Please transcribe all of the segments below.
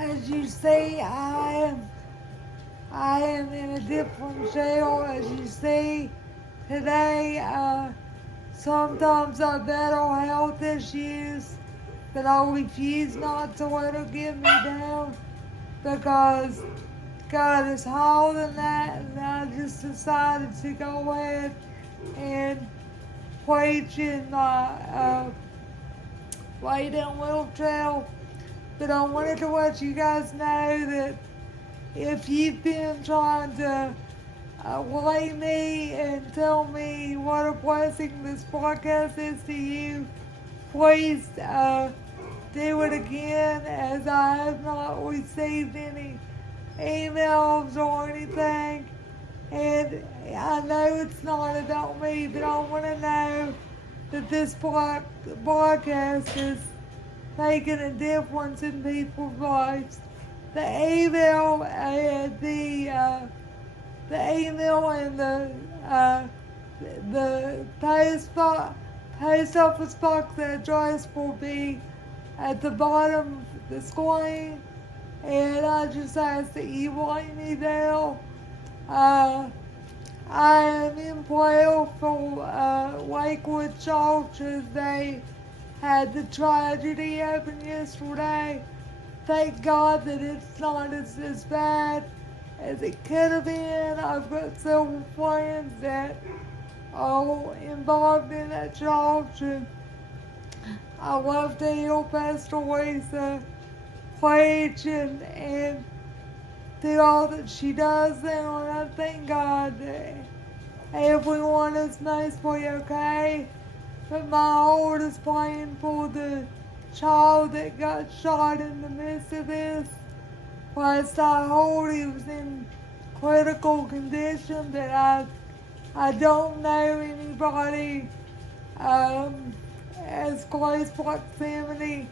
As you see, I am in a different jail. As you see today, sometimes I battle health issues, but I refuse not to let it get me down because God is higher than that, and I just decided to go ahead and preach in my lay down wheelchair. But I wanted to let you guys know that if you've been trying to relay me and tell me what a blessing this podcast is to you, please do it again, as I have not received any emails or anything. And I know it's not about me, but I want to know that this podcast is making a difference in people's lives. The email and the email and the post office box address will be at the bottom of the screen, and I just ask that you write me there. I am in prayer for Lakewood Church, as they had the tragedy happen yesterday. Thank God that it's not as bad as it could have been. I've got several friends that are involved in that church, and I love to hear Pastor Lisa preach and do all that she does there, and I thank God that everyone is mostly okay. But my heart is praying for the child that got shot in the midst of this. Last I heard, he was in critical condition, but I don't know anybody as close proximity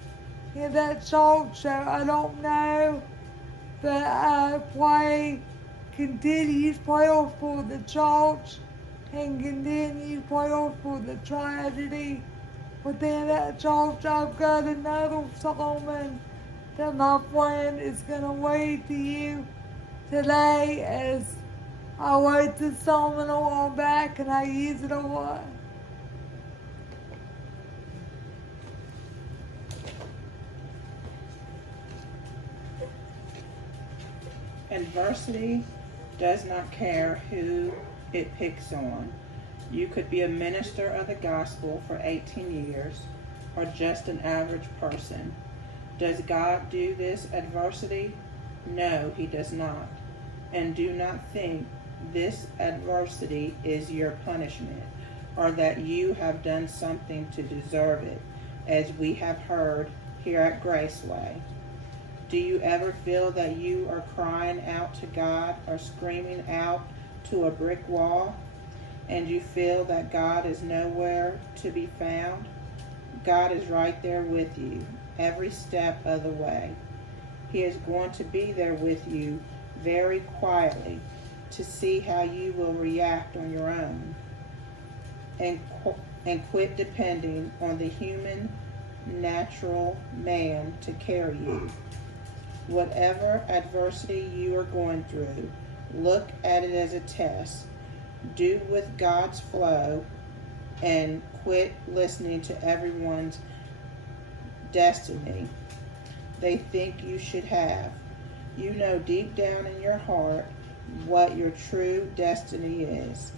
in that church, so I don't know. But I pray continued prayer for the church and continued prayer for the tragedy within that church. I've got another sermon that my friend is going to read to you today, as I wrote this sermon a while back and I use it a lot. Adversity does not care who it picks on. You could be a minister of the gospel for 18 years or just an average person. Does God do this adversity? No, he does not. And do not think this adversity is your punishment, or that you have done something to deserve it, as we have heard here at Graceway. Do you ever feel that you are crying out to God or screaming out to a brick wall, and you feel that God is nowhere to be found? God is right there with you every step of the way. He is going to be there with you very quietly to see how you will react on your own, and quit depending on the human natural man to carry you. Whatever adversity you are going through, look at it as a test. Do with God's flow and quit listening to everyone's destiny they think you should have. You know deep down in your heart what your true destiny is.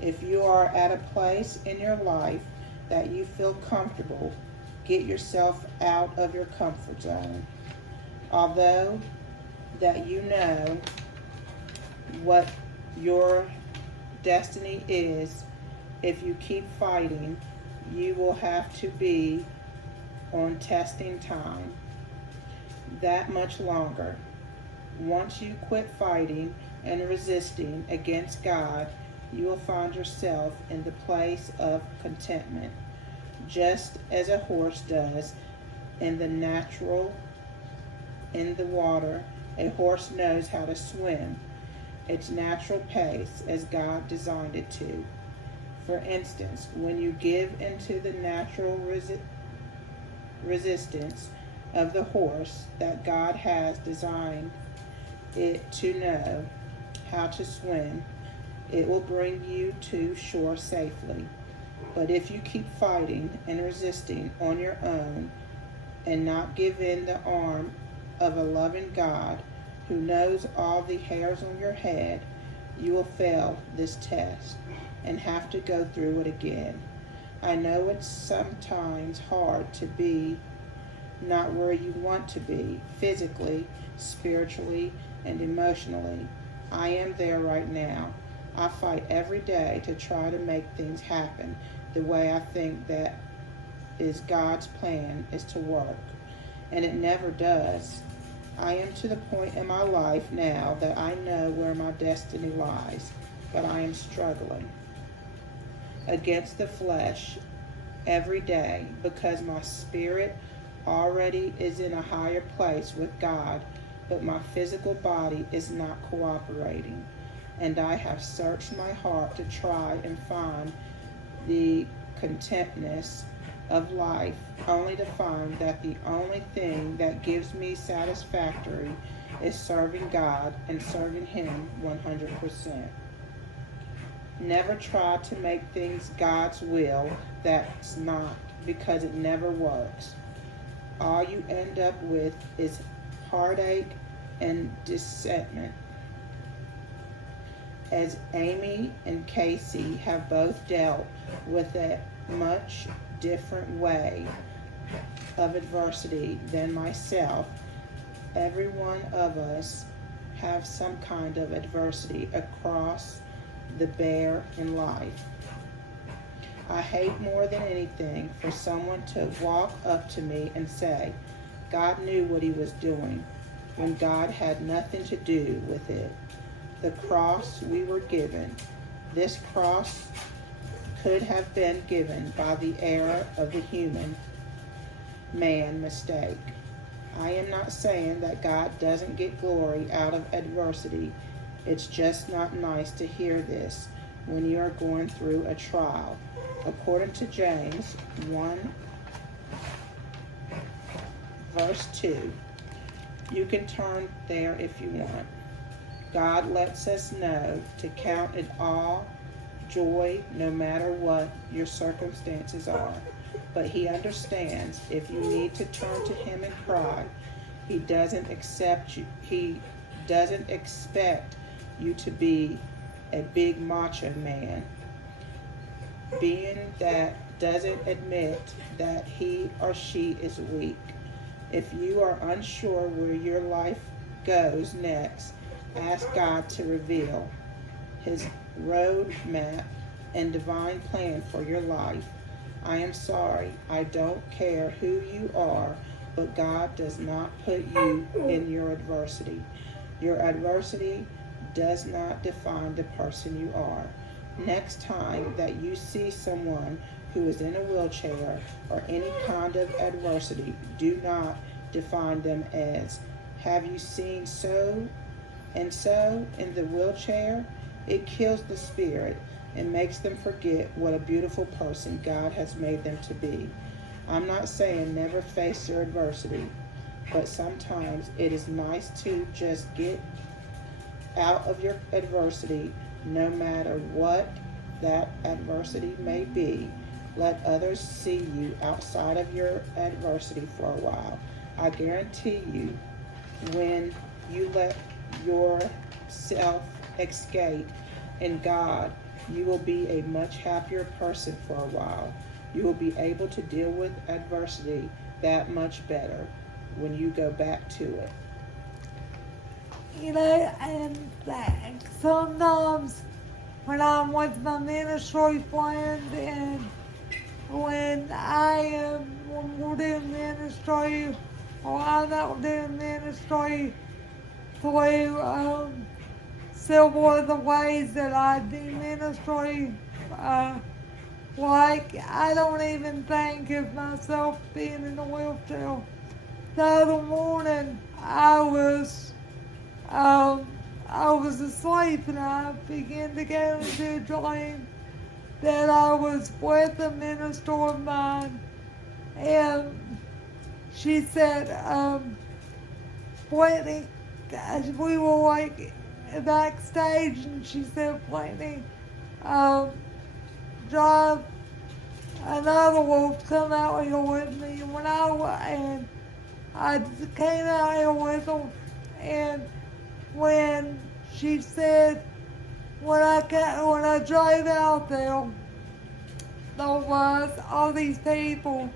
If you are at a place in your life that you feel comfortable, get yourself out of your comfort zone. Although that you know what your destiny is, if you keep fighting, you will have to be on testing time that much longer. Once you quit fighting and resisting against God, you will find yourself in the place of contentment, just as a horse does in the natural. In the water, a horse knows how to swim its natural pace as God designed it to. For instance, when you give into the natural resistance of the horse that God has designed it to know how to swim, it will bring you to shore safely. But if you keep fighting and resisting on your own and not give in the arm of a loving God who knows all the hairs on your head, you will fail this test and have to go through it again. I know it's sometimes hard to be not where you want to be, physically, spiritually, and emotionally. I am there right now. I fight every day to try to make things happen the way I think that is God's plan is to work, and it never does. I am to the point in my life now that I know where my destiny lies, but I am struggling against the flesh every day because my spirit already is in a higher place with God, but my physical body is not cooperating. And I have searched my heart to try and find the contentness of life, only to find that the only thing that gives me satisfactory is serving God and serving Him 100%. Never try to make things God's will. That's not, because it never works. All you end up with is heartache and dissentment. As Amy and Casey have both dealt with a much different way of adversity than myself, every one of us have some kind of adversity across the bear in life. I hate more than anything for someone to walk up to me and say, God knew what He was doing, when God had nothing to do with it. The cross we were given, this cross could have been given by the error of the human man mistake. I am not saying that God doesn't get glory out of adversity. It's just not nice to hear this when you are going through a trial. According to James 1, verse 2, you can turn there if you want. God lets us know to count it all joy no matter what your circumstances are. But He understands if you need to turn to Him and cry. He doesn't expect you to be a big macho man, being that doesn't admit that he or she is weak. If you are unsure where your life goes next, ask God to reveal His road map and divine plan for your life. I am sorry, I don't care who you are, but God does not put you in your adversity. Your adversity does not define the person you are. Next time that you see someone who is in a wheelchair or any kind of adversity, do not define them as, have you seen so and so in the wheelchair? It kills the spirit and makes them forget what a beautiful person God has made them to be. I'm not saying never face your adversity, but sometimes it is nice to just get out of your adversity, no matter what that adversity may be. Let others see you outside of your adversity for a while. I guarantee you, when you let yourself escape in God, you will be a much happier person for a while. You will be able to deal with adversity that much better when you go back to it. You know, and like sometimes when I'm with my ministry friends and when we're doing ministry or I'm not doing ministry through several of the ways that I do ministry, like I don't even think of myself being in a wheelchair. The other morning I was asleep and I began to go into a dream that I was with a minister of mine and she said, Brittany, we were like backstage, and she said, Brittany, drive another wolf come out here with me. And I came out here with them, and when she said, when I drove out there was all these people,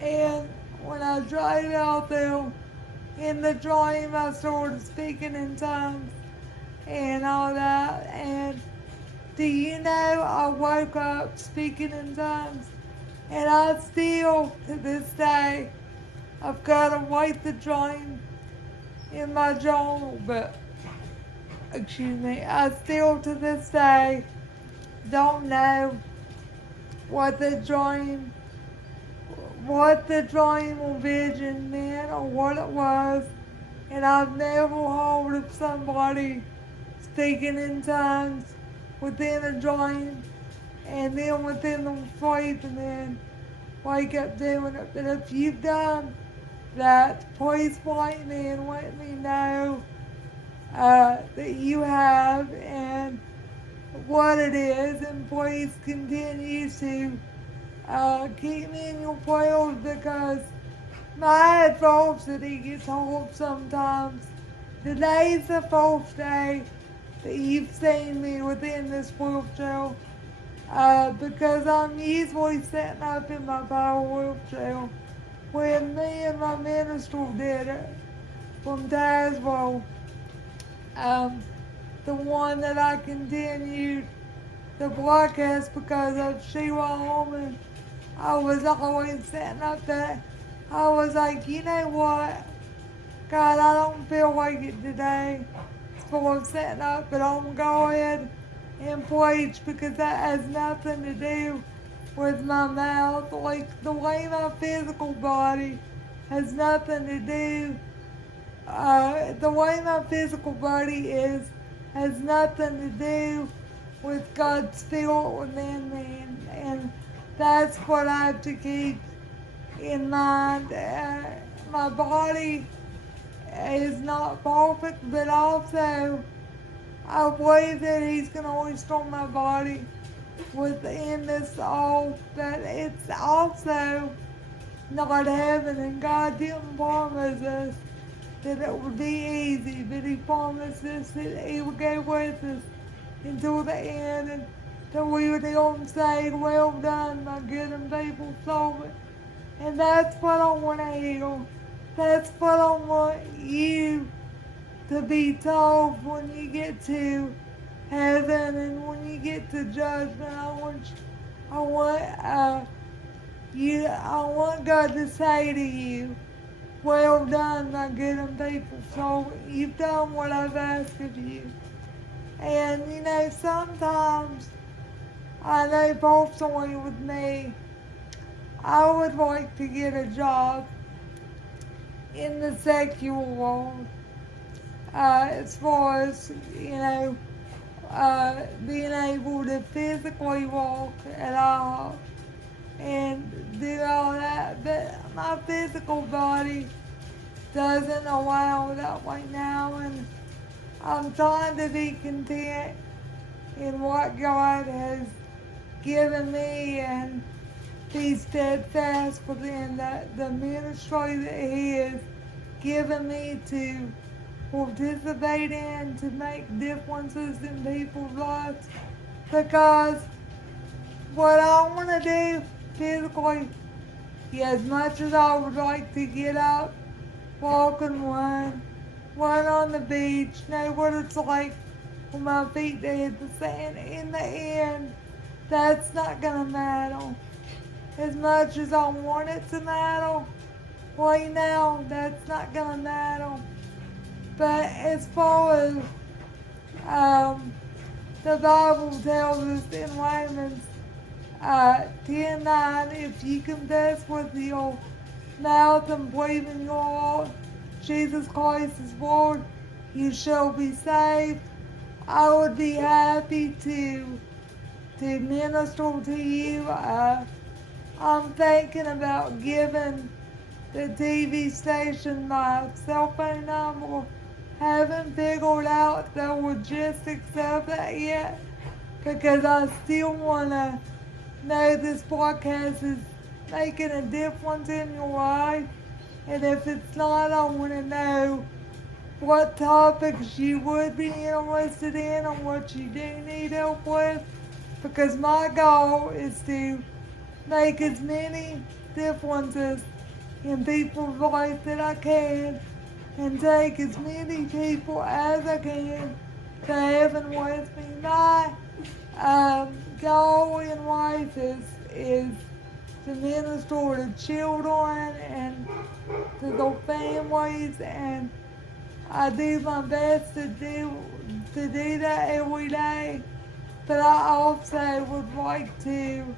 and when I drove out there, in the dream I started speaking in tongues and all that, and do you know I woke up speaking in tongues, and I still, to this day, I've got to write the dream in my journal, but, excuse me, I still, to this day, don't know what the dream or vision meant or what it was, and I've never heard of somebody speaking in tongues within a dream, and then within the faith, and then wake up doing it. But if you've done that, please write me and let me know that you have and what it is, and please continue to keep me in your prayers, because my adversity gets hard sometimes. Today's the first day that you've seen me within this wheelchair, because I'm usually sitting up in my power wheelchair when me and my minister did it from Tazewell, the one that I continued the broadcast because of Sheila Holman. I was always sitting up there. I was like, you know what? God, I don't feel like it today. So I'm sitting up, but I'm going to go ahead and preach, because that has nothing to do with my mouth. Like, the way my physical body has nothing to do, the way my physical body is has nothing to do with God's Spirit within me, and that's what I have to keep in mind. My body is not perfect, but also I believe that He's going to restore my body within this all, but it's also not heaven, and God didn't promise us that it would be easy, but He promised us that He would go with us until the end, and that we would hear Him say, well done, my good and faithful servant. And that's what I want to hear. That's what I want you to be told when you get to heaven and when you get to judgment. I want God to say to you, well done, my good and faithful servant. You've done what I've asked of you. And you know, sometimes, I know personally with me, I would like to get a job in the secular world, as far as, you know, being able to physically walk at all and do all that, but my physical body doesn't allow that right now, and I'm trying to be content in what God has given me and be steadfast within the ministry that He has given me to participate in, to make differences in people's lives, because what I want to do physically, as much as I would like to get up, walk and run on the beach, know what it's like for my feet to hit the sand, in the end, that's not going to matter. As much as I want it to matter, right now, that's not going to matter. But as far as the Bible tells us in Romans 10:9, if you confess with your mouth and believe in your heart Jesus Christ is Lord, you shall be saved. I would be happy to minister to you. I'm thinking about giving the TV station, my cell phone number. Haven't figured out the logistics of it yet because I still want to know this podcast is making a difference in your life. And if it's not, I want to know what topics you would be interested in and what you do need help with. Because my goal is to make as many differences in people's lives that I can and take as many people as I can to heaven with me. My goal in life is to minister to children and to their families, and I do my best to do that every day. But I also would like to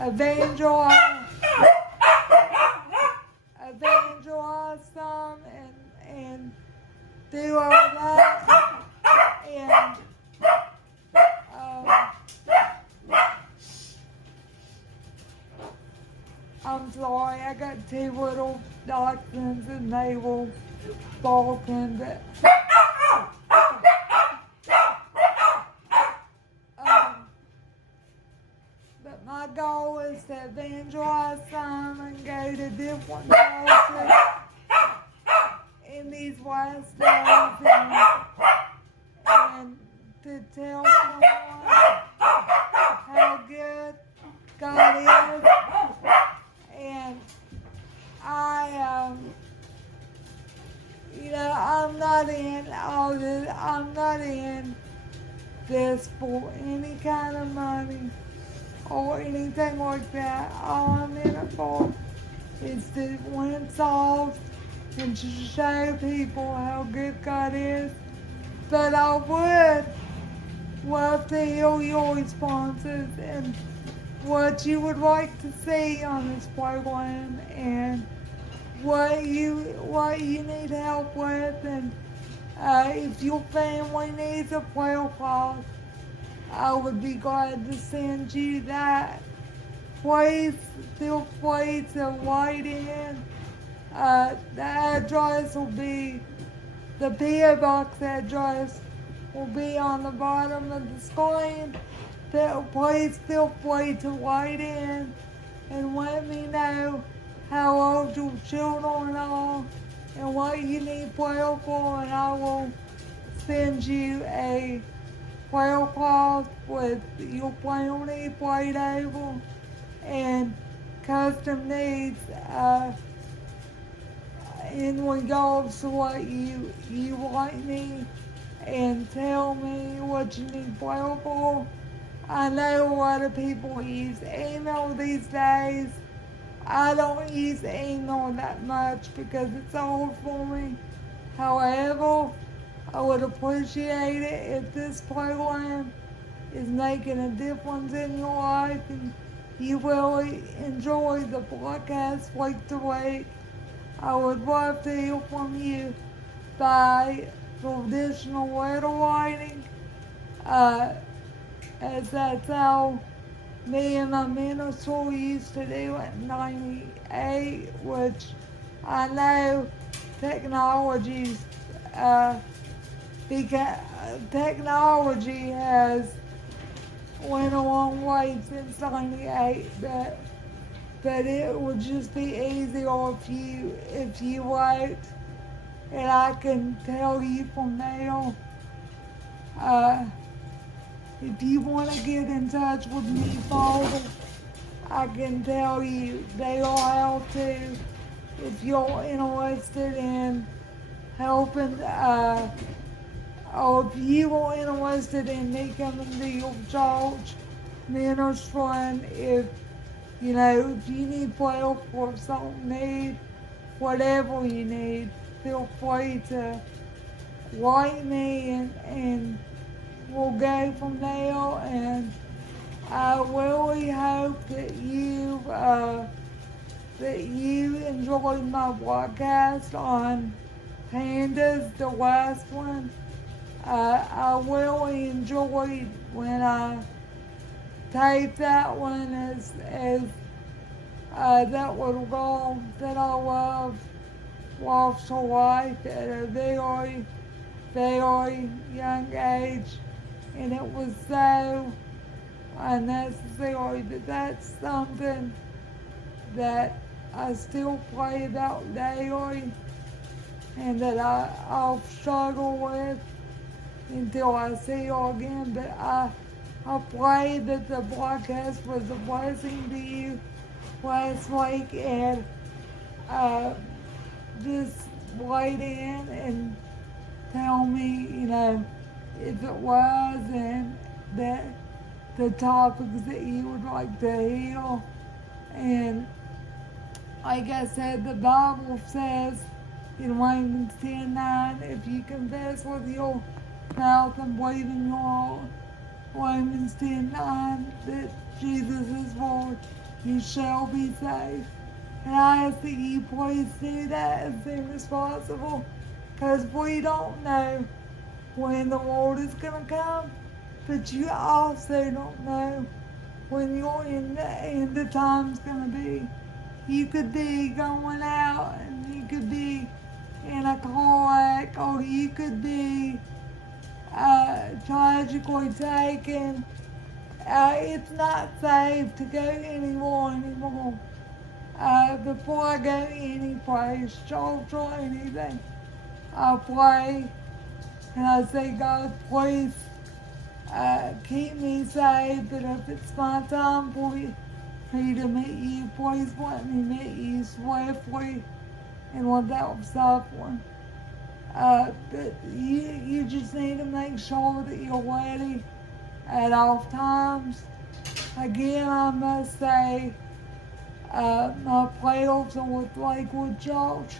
evangelize some and do all that. And I'm sorry, I got two little dachshunds and they will barking, but my goal is to evangelize some and go to different places in these last days and to tell someone how good God is. And I'm not in this for any kind of money or anything like that. All I'm in it for is to win souls and to show people how good God is. But I would love to hear your responses and what you would like to see on this program and what you need help with, and if your family needs a prayer call, I would be glad to send you that. Please feel free to write in. The address will be, the P.O. Box address will be on the bottom of the screen. Please feel free to write in and let me know how old your children are and what you need prayer for, and I will send you a prayer cloth with your family prayed over and custom needs in regards to what you want me, and tell me what you need prayer for. I know a lot of people use email these days. I don't use email that much because it's old for me. However, I would appreciate it if this program is making a difference in your life and you really enjoy the podcast week to week. I would love to hear from you by traditional letter writing, as that's how me and my minister used to do it in 98, which I know technology has went a long way since 98, but it would just be easier if you wrote, and I can tell you from now. If you want to get in touch with me, Father, I can tell you they are how to. If you're interested in helping, or if you are interested in me coming to your church, ministering, if you need prayer for something, need, whatever you need, feel free to write me and we'll go from there. And I really hope that you enjoyed my podcast on pandas, the last one. I really enjoyed when I taped that one as that little girl that I love lost her life at a very, very young age, and it was so unnecessary, but that's something that I still pray about daily and that I'll struggle with until I see her again. But I pray that the broadcast was a blessing to you last week, and just write in and tell me, if it was, and that the topics that you would like to hear. And like I said, the Bible says in Romans 10:9, if you confess with your mouth and believe in your heart, Romans 10:9, that Jesus is Lord, you shall be saved. And I ask that you please do that as soon as possible, because we don't know when the Lord is going to come, but you also don't know when your end of time's going to be. You could be going out and you could be in a car wreck, or you could be tragically taken. It's not safe to go anymore. Before I go any place, church or anything, I pray and I say, God, please keep me safe, but if it's my time for me to meet you, please let me meet you swiftly and without suffering. But you just need to make sure that you're ready at all times. Again, I must say, my prayers are with Lakewood Church,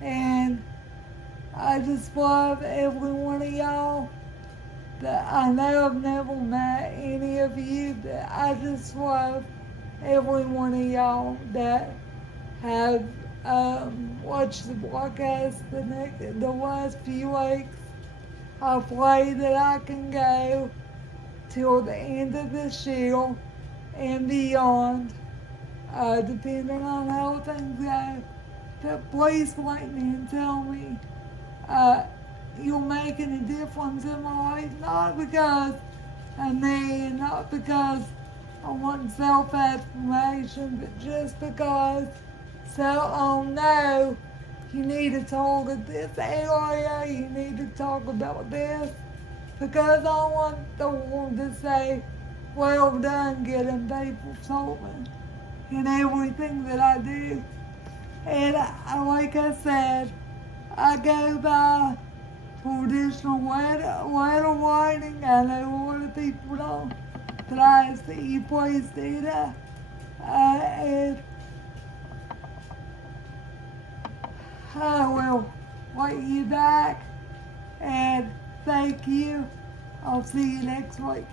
and I just love every one of y'all. That I know I've never met any of you, but I just love every one of y'all that have watched the broadcast the last few weeks. I pray that I can go till the end of this year and beyond, depending on how things go. But please write me and tell me you're making a difference in my life, not because of me and not because I want self-affirmation, but just because so I'll know you need to talk at this area, you need to talk about this, because I want the world to say, well done, getting faithful servant in everything that I do. And like I said, I go by traditional letter writing. I know a lot of people don't, but I ask that you please do that. And I will write you back, and thank you. I'll see you next week.